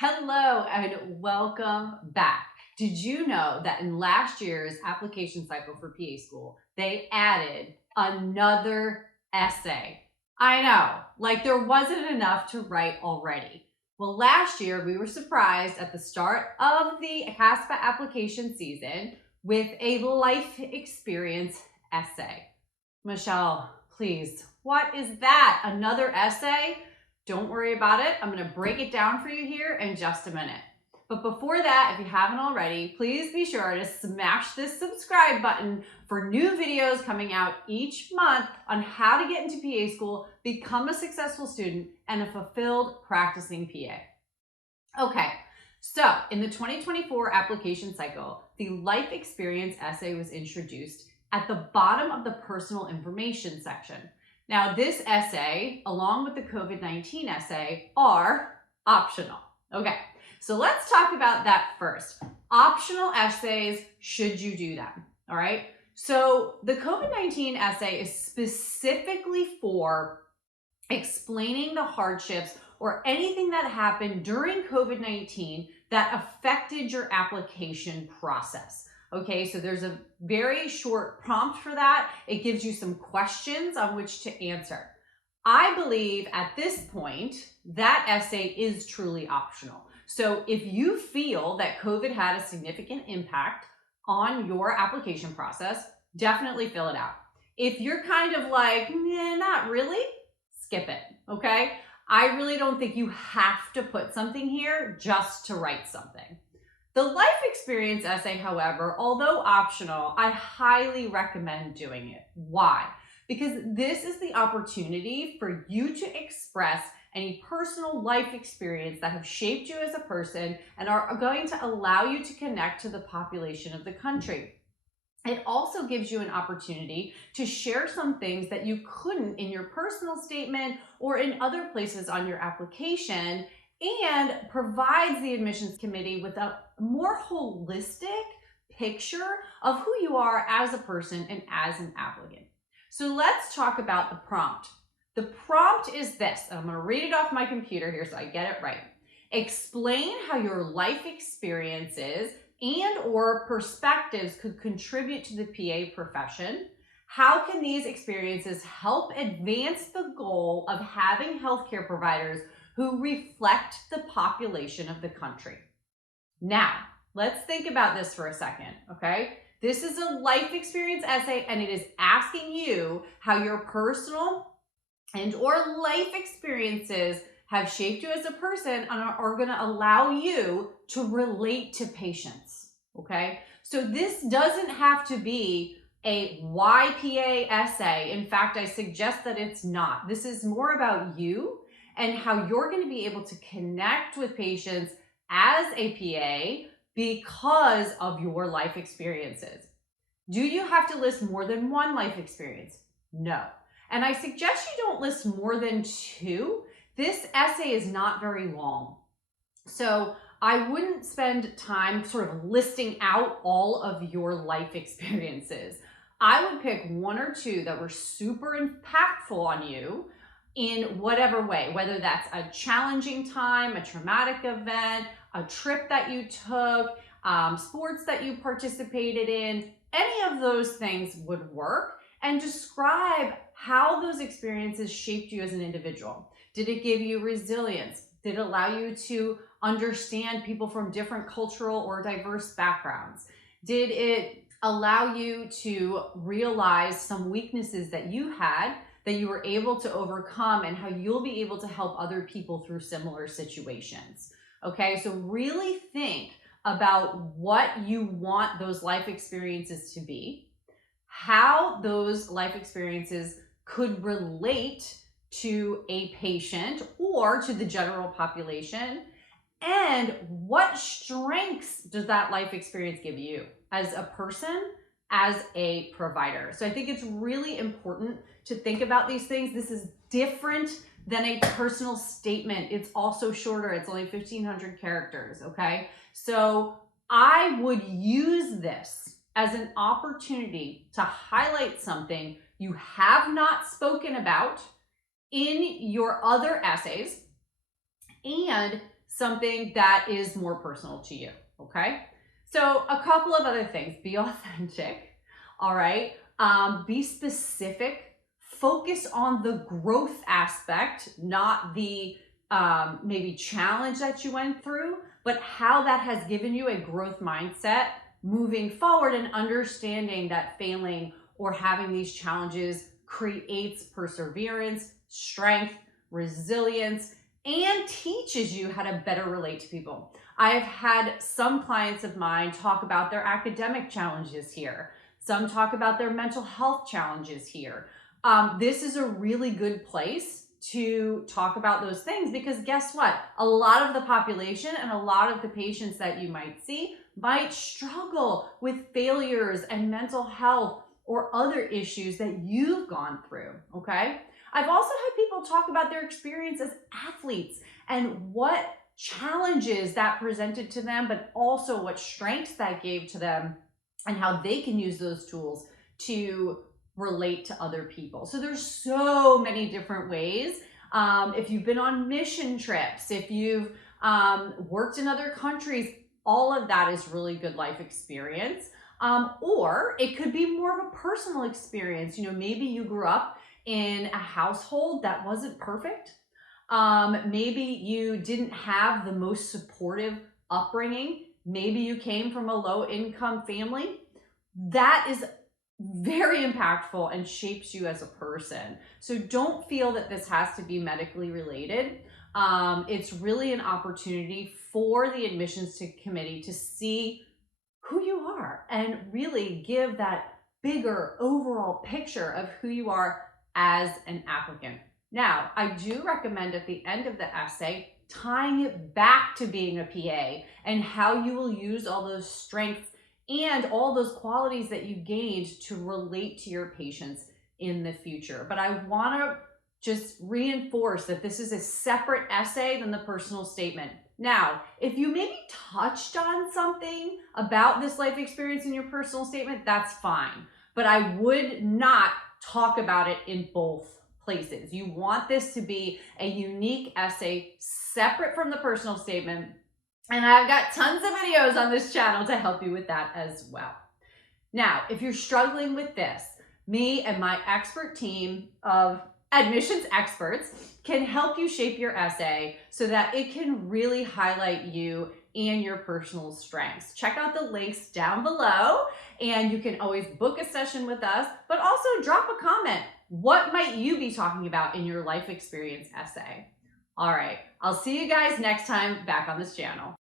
Hello and welcome back. Did you know that in last year's application cycle for PA school, they added another essay? I know, like there wasn't enough to write already. Well, last year we were surprised at the start of the CASPA application season with a life experience essay. Michelle, please, what is that? Another essay? Don't worry about it. I'm going to break it down for you here in just a minute. But before that, if you haven't already, please be sure to smash this subscribe button for new videos coming out each month on how to get into PA school, become a successful student, and a fulfilled practicing PA. Okay, so in the 2024 application cycle, the life experience essay was introduced at the bottom of the personal information section. Now, this essay, along with the COVID-19 essay, are optional. Okay, so let's talk about that first. Optional essays, should you do them? All right, so the COVID-19 essay is specifically for explaining the hardships or anything that happened during COVID-19 that affected your application process. Okay, so there's a very short prompt for that. It gives you some questions on which to answer. I believe at this point, that essay is truly optional. So if you feel that COVID had a significant impact on your application process, definitely fill it out. If you're kind of like, nah, not really, skip it, okay? I really don't think you have to put something here just to write something. The life experience essay, however, although optional, I highly recommend doing it. Why? Because this is the opportunity for you to express any personal life experience that have shaped you as a person and are going to allow you to connect to the population of the country. It also gives you an opportunity to share some things that you couldn't in your personal statement or in other places on your application, and provides the admissions committee with a more holistic picture of who you are as a person and as an applicant. So let's talk about the prompt. The prompt is this, and I'm going to read it off my computer here so I get it right. Explain how your life experiences and or perspectives could contribute to the PA profession. How can these experiences help advance the goal of having healthcare providers who reflect the population of the country? Now, let's think about this for a second, okay? This is a life experience essay, and it is asking you how your personal and or life experiences have shaped you as a person and are going to allow you to relate to patients, okay? So this doesn't have to be a YPA essay. In fact, I suggest that it's not. This is more about you and how you're going to be able to connect with patients as a PA because of your life experiences. Do you have to list more than one life experience? No. And I suggest you don't list more than two. This essay is not very long. So I wouldn't spend time sort of listing out all of your life experiences. I would pick one or two that were super impactful on you in whatever way, whether that's a challenging time, a traumatic event, a trip that you took, sports that you participated in, any of those things would work, and describe how those experiences shaped you as an individual. Did it give you resilience? Did it allow you to understand people from different cultural or diverse backgrounds? Did it allow you to realize some weaknesses that you had that you were able to overcome, and how you'll be able to help other people through similar situations? Okay, so really think about what you want those life experiences to be, how those life experiences could relate to a patient or to the general population, and what strengths does that life experience give you as a person, as a provider. So I think it's really important to think about these things. This is different than a personal statement. It's also shorter. It's only 1,500 characters, okay? So I would use this as an opportunity to highlight something you have not spoken about in your other essays, and something that is more personal to you, okay? So a couple of other things: be authentic, all right? Be specific, focus on the growth aspect, not the maybe challenge that you went through, but how that has given you a growth mindset moving forward, and understanding that failing or having these challenges creates perseverance, strength, resilience, and teaches you how to better relate to people. I've had some clients of mine talk about their academic challenges here. Some talk about their mental health challenges here. This is a really good place to talk about those things, because guess what? A lot of the population and a lot of the patients that you might see might struggle with failures and mental health or other issues that you've gone through, okay? I've also had people talk about their experience as athletes and what challenges that presented to them, but also what strengths that gave to them and how they can use those tools to relate to other people. So there's so many different ways. If you've been on mission trips, if you've worked in other countries, all of that is really good life experience. Or it could be more of a personal experience. You know, maybe you grew up in a household that wasn't perfect. Maybe you didn't have the most supportive upbringing. Maybe you came from a low income family. That is very impactful and shapes you as a person. So don't feel that this has to be medically related. It's really an opportunity for the admissions committee to see who you are and really give that bigger overall picture of who you are as an applicant. Now, I do recommend at the end of the essay tying it back to being a PA and how you will use all those strengths and all those qualities that you gained to relate to your patients in the future. But I want to just reinforce that this is a separate essay than the personal statement. Now, if you maybe touched on something about this life experience in your personal statement, that's fine. But I would not talk about it in both places. You want this to be a unique essay separate from the personal statement. And I've got tons of videos on this channel to help you with that as well. Now, if you're struggling with this, me and my expert team of admissions experts can help you shape your essay so that it can really highlight you and your personal strengths. Check out the links down below, and you can always book a session with us, but also drop a comment. What might you be talking about in your life experience essay? All right, I'll see you guys next time back on this channel.